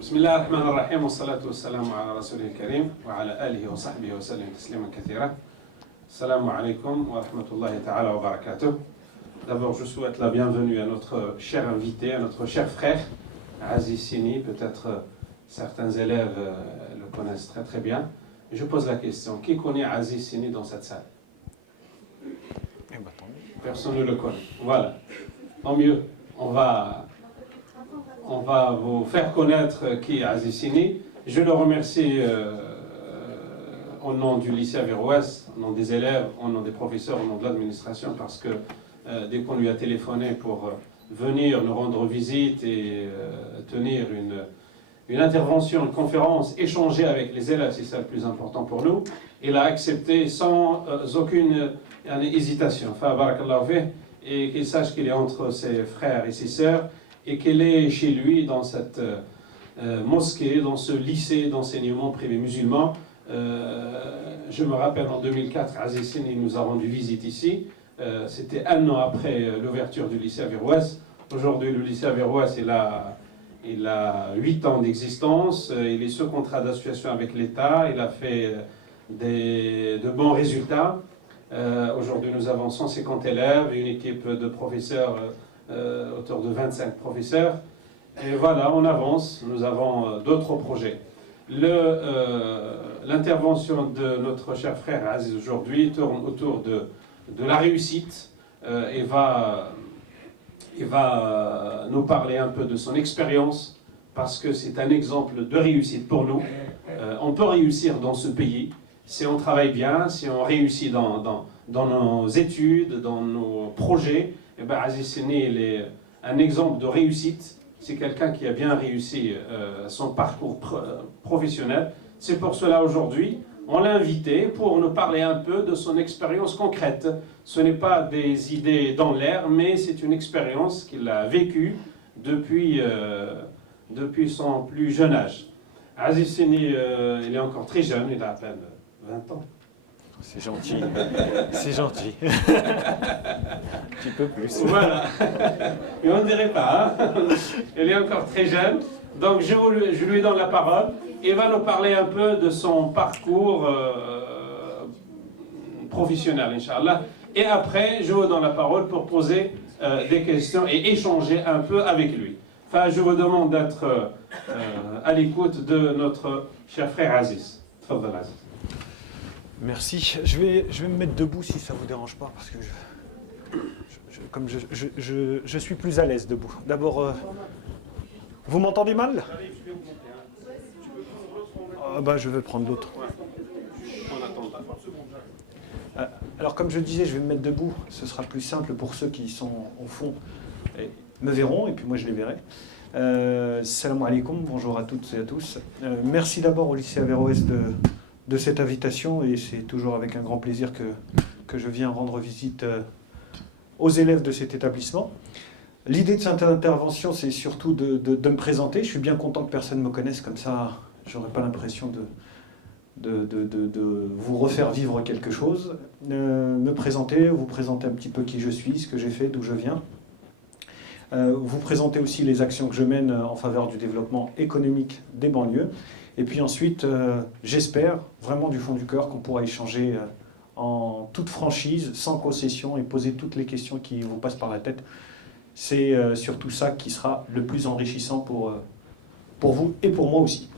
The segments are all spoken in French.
بسم الله الرحمن الرحيم والصلاة والسلام على رسوله الكريم وعلى آله وصحبه وسلم تسليما كثيرا. السلام عليكم ورحمة الله تعالى وبركاته. D'abord, je souhaite la bienvenue à notre cher invité, à notre cher frère, Aziz Sini. Peut-être certains élèves le connaissent très très bien. Et je pose la question, qui connaît Aziz Sini dans cette salle? Personne ne le connaît. Voilà. Tant mieux. On va vous faire connaître qui est Aziz Sini. Je le remercie au nom du lycée Averroès, au nom des élèves, au nom des professeurs, au nom de l'administration, parce que dès qu'on lui a téléphoné pour venir nous rendre visite et tenir une intervention, une conférence, échanger avec les élèves, c'est ça le plus important pour nous, il a accepté sans aucune hésitation. Enfin, barakallahu fih, et qu'il sache qu'il est entre ses frères et ses sœurs, et qu'il est chez lui dans cette mosquée, dans ce lycée d'enseignement privé musulman. Je me rappelle en 2004, Aziz Sini nous a rendu visite ici. C'était un an après l'ouverture du lycée Averroès. Aujourd'hui, le lycée Averroès, il a 8 ans d'existence. Il est sous contrat d'association avec l'État. Il a fait de bons résultats. Aujourd'hui, nous avons 150 élèves et une équipe de professeurs, autour de 25 professeurs. Et voilà, on avance. Nous avons d'autres projets. L'intervention de notre cher frère Aziz aujourd'hui tourne autour de la réussite et va nous parler un peu de son expérience, parce que c'est un exemple de réussite pour nous. On peut réussir dans ce pays si on travaille bien, si on réussit dans nos études, dans nos projets. Et bien Aziz Sini, il est un exemple de réussite. C'est quelqu'un qui a bien réussi son parcours professionnel. C'est pour cela aujourd'hui, on l'a invité pour nous parler un peu de son expérience concrète. Ce n'est pas des idées dans l'air, mais c'est une expérience qu'il a vécue depuis son plus jeune âge. Aziz Sini, il est encore très jeune, il a à peine 20 ans. C'est gentil, c'est gentil. Un petit peu plus. Voilà, mais on ne dirait pas, hein. Il est encore très jeune, donc je lui donne la parole. Il va nous parler un peu de son parcours professionnel, Inch'Allah. Et après, je vous donne la parole pour poser des questions et échanger un peu avec lui. Enfin, je vous demande d'être à l'écoute de notre cher frère Aziz. Tfaddal, Aziz. Merci. Je vais me mettre debout si ça ne vous dérange pas, parce que je suis plus à l'aise debout. D'abord, vous m'entendez mal? Je vais prendre l'autre. Alors, comme je disais, je vais me mettre debout. Ce sera plus simple pour ceux qui sont au fond et me verront, et puis moi je les verrai. Salam alaikum, bonjour à toutes et à tous. Merci d'abord au lycée Averroès de cette invitation, et c'est toujours avec un grand plaisir que je viens rendre visite aux élèves de cet établissement. L'idée de cette intervention, c'est surtout de me présenter. Je suis bien content que personne ne me connaisse, comme ça j'aurais pas l'impression de vous refaire vivre quelque chose. Me présenter, vous présenter un petit peu qui je suis, ce que j'ai fait, d'où je viens. Vous présenter aussi les actions que je mène en faveur du développement économique des banlieues. Et puis ensuite, j'espère vraiment du fond du cœur qu'on pourra échanger en toute franchise, sans concession, et poser toutes les questions qui vous passent par la tête. C'est surtout ça qui sera le plus enrichissant pour vous et pour moi aussi.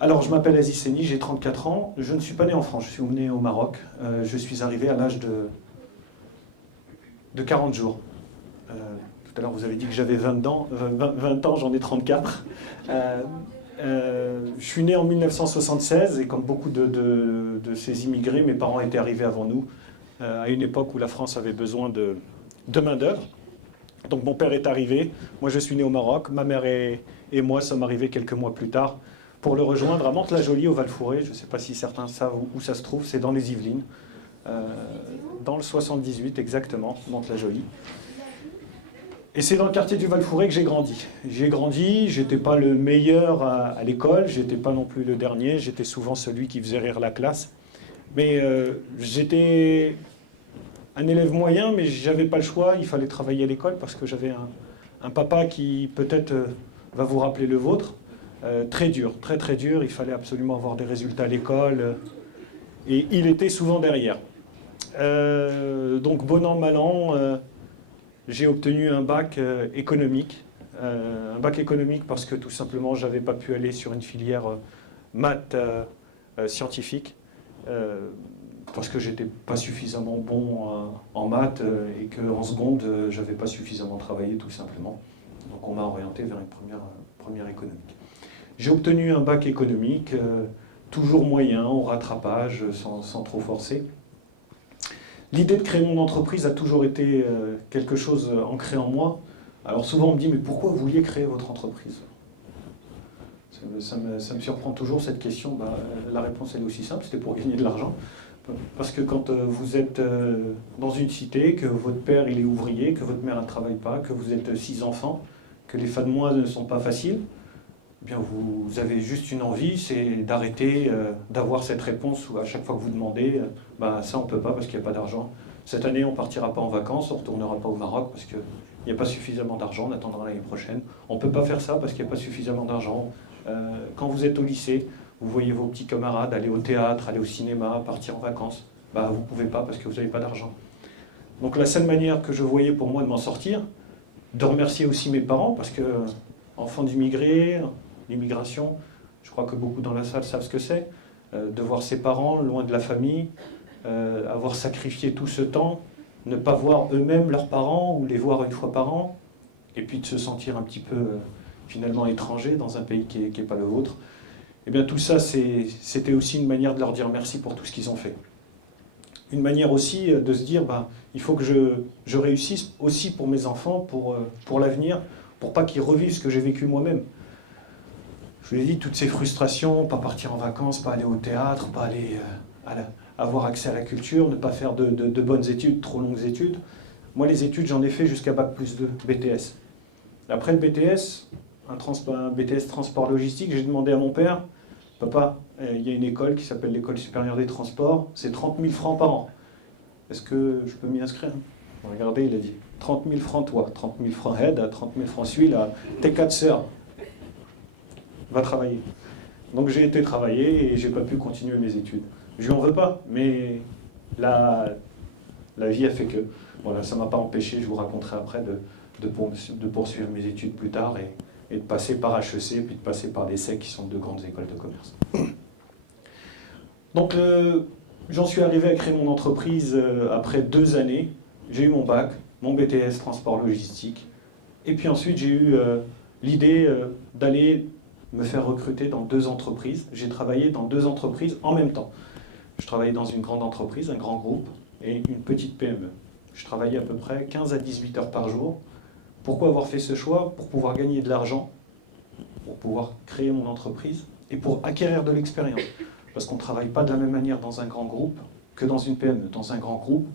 Alors, je m'appelle Aziz Sini, j'ai 34 ans. Je ne suis pas né en France, je suis né au Maroc. Je suis arrivé à l'âge de 40 jours. Tout à l'heure, vous avez dit que j'avais 20 ans, j'en ai 34. Je suis né en 1976, et comme beaucoup de ces immigrés, mes parents étaient arrivés avant nous, à une époque où la France avait besoin de main-d'œuvre. Donc mon père est arrivé, moi je suis né au Maroc, ma mère et moi sommes arrivés quelques mois plus tard pour le rejoindre à Mantes-la-Jolie, au Val-Fouré. Je ne sais pas si certains savent où ça se trouve, c'est dans les Yvelines, dans le 78 exactement, Mantes-la-Jolie. Et c'est dans le quartier du Val-Fouré que j'ai grandi. J'ai grandi, j'étais pas le meilleur à l'école, j'étais pas non plus le dernier, j'étais souvent celui qui faisait rire la classe. Mais j'étais un élève moyen, mais j'avais pas le choix, il fallait travailler à l'école parce que j'avais un papa qui peut-être va vous rappeler le vôtre, très dur, très très dur. Il fallait absolument avoir des résultats à l'école et il était souvent derrière. Donc bon an, mal an, j'ai obtenu un bac économique. Un bac économique parce que tout simplement je n'avais pas pu aller sur une filière maths scientifique. Parce que j'étais pas suffisamment bon en maths et qu'en seconde, j'avais pas suffisamment travaillé tout simplement. Donc on m'a orienté vers une première économique. J'ai obtenu un bac économique, toujours moyen, au rattrapage, sans trop forcer. L'idée de créer mon entreprise a toujours été quelque chose ancré en moi. Alors souvent on me dit, mais pourquoi vous vouliez créer votre entreprise ? Ça me surprend toujours cette question. La réponse elle est aussi simple, c'était pour gagner de l'argent. Parce que quand vous êtes dans une cité, que votre père il est ouvrier, que votre mère ne travaille pas, que vous êtes 6 enfants, que les fins de mois ne sont pas faciles, eh bien vous avez juste une envie, c'est d'arrêter d'avoir cette réponse où à chaque fois que vous demandez, ça on ne peut pas parce qu'il n'y a pas d'argent. Cette année on ne partira pas en vacances, on ne retournera pas au Maroc parce qu'il n'y a pas suffisamment d'argent, on attendra l'année prochaine. On ne peut pas faire ça parce qu'il n'y a pas suffisamment d'argent. Quand vous êtes au lycée, vous voyez vos petits camarades aller au théâtre, aller au cinéma, partir en vacances. Vous ne pouvez pas parce que vous n'avez pas d'argent. Donc la seule manière que je voyais pour moi de m'en sortir, de remercier aussi mes parents, parce que enfant d'immigrés, l'immigration, je crois que beaucoup dans la salle savent ce que c'est, de voir ses parents loin de la famille, avoir sacrifié tout ce temps, ne pas voir eux-mêmes leurs parents ou les voir une fois par an, et puis de se sentir un petit peu finalement étranger dans un pays qui n'est pas le vôtre. Eh bien tout ça, c'était aussi une manière de leur dire merci pour tout ce qu'ils ont fait. Une manière aussi de se dire, il faut que je réussisse aussi pour mes enfants, pour l'avenir, pour pas qu'ils revivent ce que j'ai vécu moi-même. Je vous ai dit, toutes ces frustrations, pas partir en vacances, pas aller au théâtre, pas aller avoir accès à la culture, ne pas faire de bonnes études, trop longues études. Moi, les études, j'en ai fait jusqu'à Bac+2, BTS. Après le BTS, un BTS transport logistique, j'ai demandé à mon père, papa, il y a une école qui s'appelle l'École supérieure des transports, c'est 30 000 francs par an. Est-ce que je peux m'y inscrire ? Regardez, il a dit, 30 000 francs toi, 30 000 francs aide, 30 000 francs celui-là, tes 4 sœurs, va travailler. Donc j'ai été travailler et j'ai pas pu continuer mes études. Je lui en veux pas, mais la vie a fait que. Voilà, ça ne m'a pas empêché, je vous raconterai après, de poursuivre mes études plus tard et de passer par HEC, puis de passer par l'ESSEC, qui sont 2 grandes écoles de commerce. Donc j'en suis arrivé à créer mon entreprise après 2 années. J'ai eu mon bac, mon BTS transport logistique, et puis ensuite j'ai eu l'idée d'aller me faire recruter dans 2 entreprises. J'ai travaillé dans 2 entreprises en même temps. Je travaillais dans une grande entreprise, un grand groupe, et une petite PME. Je travaillais à peu près 15 à 18 heures par jour. Pourquoi avoir fait ce choix ? Pour pouvoir gagner de l'argent, pour pouvoir créer mon entreprise et pour acquérir de l'expérience. Parce qu'on ne travaille pas de la même manière dans un grand groupe que dans une PME. Dans un grand groupe,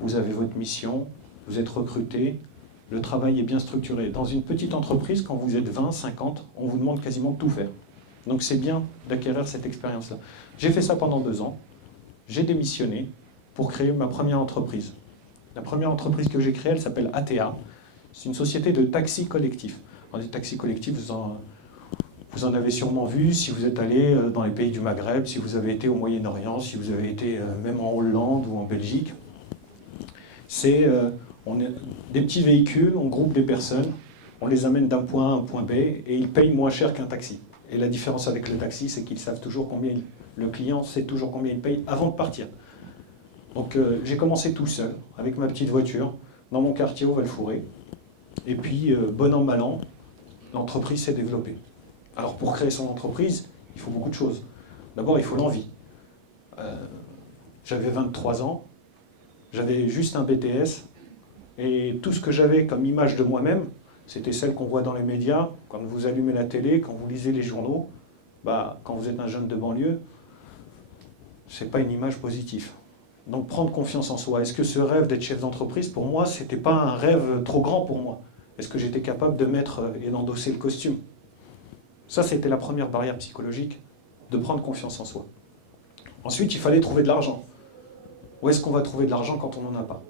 vous avez votre mission, vous êtes recruté, le travail est bien structuré. Dans une petite entreprise, quand vous êtes 20, 50, on vous demande quasiment de tout faire. Donc c'est bien d'acquérir cette expérience-là. J'ai fait ça pendant 2 ans. J'ai démissionné pour créer ma première entreprise. La première entreprise que j'ai créée, elle s'appelle ATA. C'est une société de taxis collectifs. Alors, des taxis collectifs, vous en avez sûrement vu si vous êtes allé dans les pays du Maghreb, si vous avez été au Moyen-Orient, si vous avez été même en Hollande ou en Belgique. On est des petits véhicules, on groupe des personnes, on les amène d'un point A à un point B et ils payent moins cher qu'un taxi. Et la différence avec le taxi, c'est qu'ils savent toujours combien le client sait toujours combien il paye avant de partir. Donc j'ai commencé tout seul, avec ma petite voiture, dans mon quartier au Val-Fouré. Et puis, bon an, mal an, l'entreprise s'est développée. Alors pour créer son entreprise, il faut beaucoup de choses. D'abord, il faut l'envie. J'avais 23 ans, j'avais juste un BTS, et tout ce que j'avais comme image de moi-même, c'était celle qu'on voit dans les médias, quand vous allumez la télé, quand vous lisez les journaux, quand vous êtes un jeune de banlieue, c'est pas une image positive. Donc prendre confiance en soi. Est-ce que ce rêve d'être chef d'entreprise, pour moi, c'était pas un rêve trop grand pour moi? Est-ce que j'étais capable de mettre et d'endosser le costume? Ça, c'était la première barrière psychologique, de prendre confiance en soi. Ensuite, il fallait trouver de l'argent. Où est-ce qu'on va trouver de l'argent quand on n'en a pas?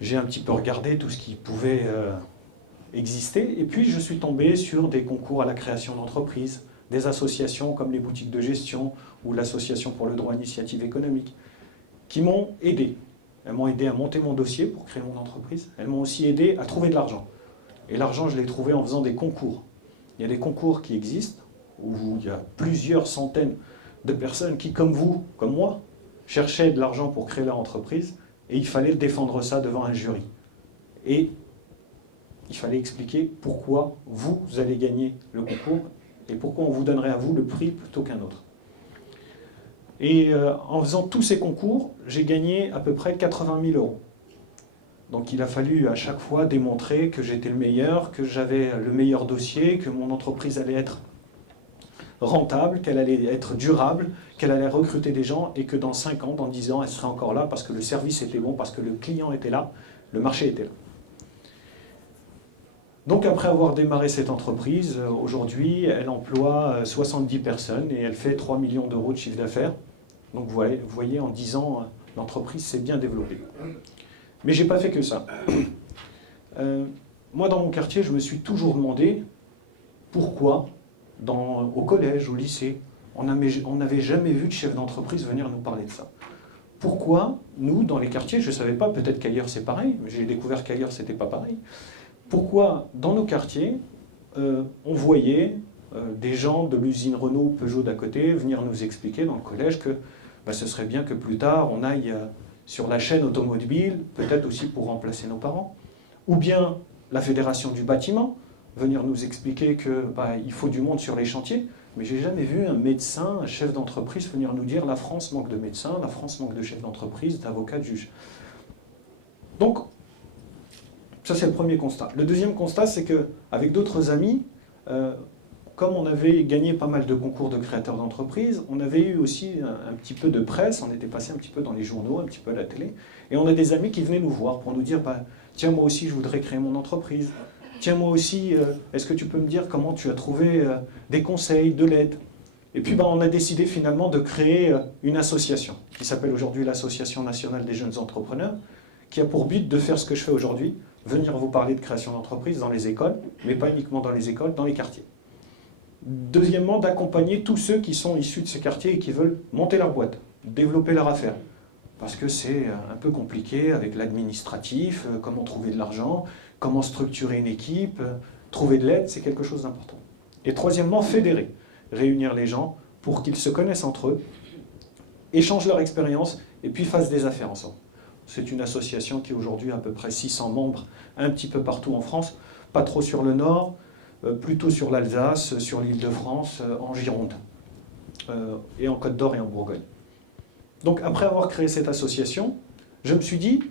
J'ai un petit peu regardé tout ce qui pouvait existait. Et puis, je suis tombé sur des concours à la création d'entreprises, des associations comme les boutiques de gestion ou l'Association pour le droit à l'initiative économique, qui m'ont aidé. Elles m'ont aidé à monter mon dossier pour créer mon entreprise. Elles m'ont aussi aidé à trouver de l'argent. Et l'argent, je l'ai trouvé en faisant des concours. Il y a des concours qui existent, où il y a plusieurs centaines de personnes qui, comme vous, comme moi, cherchaient de l'argent pour créer leur entreprise, et il fallait défendre ça devant un jury. Et il fallait expliquer pourquoi vous allez gagner le concours, et pourquoi on vous donnerait à vous le prix plutôt qu'un autre. Et en faisant tous ces concours, j'ai gagné à peu près 80 000 €. Donc il a fallu à chaque fois démontrer que j'étais le meilleur, que j'avais le meilleur dossier, que mon entreprise allait être rentable, qu'elle allait être durable, qu'elle allait recruter des gens et que dans 5 ans, dans 10 ans, elle serait encore là parce que le service était bon, parce que le client était là, le marché était là. Donc après avoir démarré cette entreprise, aujourd'hui, elle emploie 70 personnes et elle fait 3 millions d'euros de chiffre d'affaires. Donc vous voyez, en 10 ans, l'entreprise s'est bien développée. Mais je n'ai pas fait que ça. Moi, dans mon quartier, je me suis toujours demandé pourquoi, au collège, au lycée, on n'avait jamais vu de chef d'entreprise venir nous parler de ça. Pourquoi, nous, dans les quartiers, je ne savais pas, peut-être qu'ailleurs c'est pareil, mais j'ai découvert qu'ailleurs c'était pas pareil. Pourquoi, dans nos quartiers, on voyait des gens de l'usine Renault, Peugeot d'à côté venir nous expliquer dans le collège que ce serait bien que plus tard on aille sur la chaîne automobile, peut-être aussi pour remplacer nos parents, ou bien la Fédération du bâtiment, venir nous expliquer qu'il faut du monde sur les chantiers, mais j'ai jamais vu un médecin, un chef d'entreprise venir nous dire la France manque de médecins, la France manque de chefs d'entreprise, d'avocats, de juges. Donc, ça c'est le premier constat. Le deuxième constat, c'est qu'avec d'autres amis, comme on avait gagné pas mal de concours de créateurs d'entreprises, on avait eu aussi un petit peu de presse, on était passé un petit peu dans les journaux, un petit peu à la télé, et on a des amis qui venaient nous voir pour nous dire tiens, moi aussi je voudrais créer mon entreprise, tiens, moi aussi, est-ce que tu peux me dire comment tu as trouvé des conseils, de l'aide? Et puis on a décidé finalement de créer une association qui s'appelle aujourd'hui l'Association nationale des jeunes entrepreneurs, qui a pour but de faire ce que je fais aujourd'hui, venir vous parler de création d'entreprise dans les écoles, mais pas uniquement dans les écoles, dans les quartiers. Deuxièmement, d'accompagner tous ceux qui sont issus de ces quartiers et qui veulent monter leur boîte, développer leur affaire. Parce que c'est un peu compliqué avec l'administratif, comment trouver de l'argent, comment structurer une équipe, trouver de l'aide, c'est quelque chose d'important. Et troisièmement, fédérer, réunir les gens pour qu'ils se connaissent entre eux, échangent leur expérience et puis fassent des affaires ensemble. C'est une association qui aujourd'hui a à peu près 600 membres, un petit peu partout en France, pas trop sur le nord, plutôt sur l'Alsace, sur l'Île-de-France, en Gironde, et en Côte d'Or et en Bourgogne. Donc après avoir créé cette association, je me suis dit,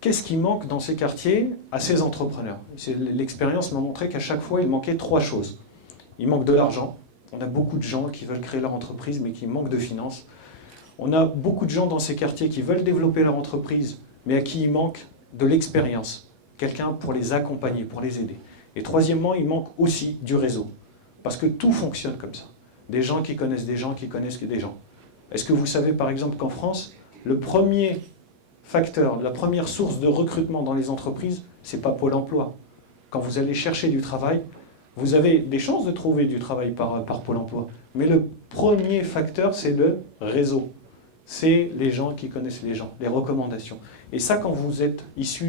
qu'est-ce qui manque dans ces quartiers à ces entrepreneurs? L'expérience m'a montré qu'à chaque fois, il manquait 3 choses. Il manque de l'argent. On a beaucoup de gens qui veulent créer leur entreprise, mais qui manquent de finances. On a beaucoup de gens dans ces quartiers qui veulent développer leur entreprise, mais à qui il manque de l'expérience. Quelqu'un pour les accompagner, pour les aider. Et troisièmement, il manque aussi du réseau. Parce que tout fonctionne comme ça. Des gens qui connaissent des gens qui connaissent des gens. Est-ce que vous savez par exemple qu'en France, le premier facteur, la première source de recrutement dans les entreprises, c'est pas Pôle emploi. Quand vous allez chercher du travail, vous avez des chances de trouver du travail par Pôle emploi. Mais le premier facteur, c'est le réseau. C'est les gens qui connaissent les gens, les recommandations. Et ça, quand vous êtes issu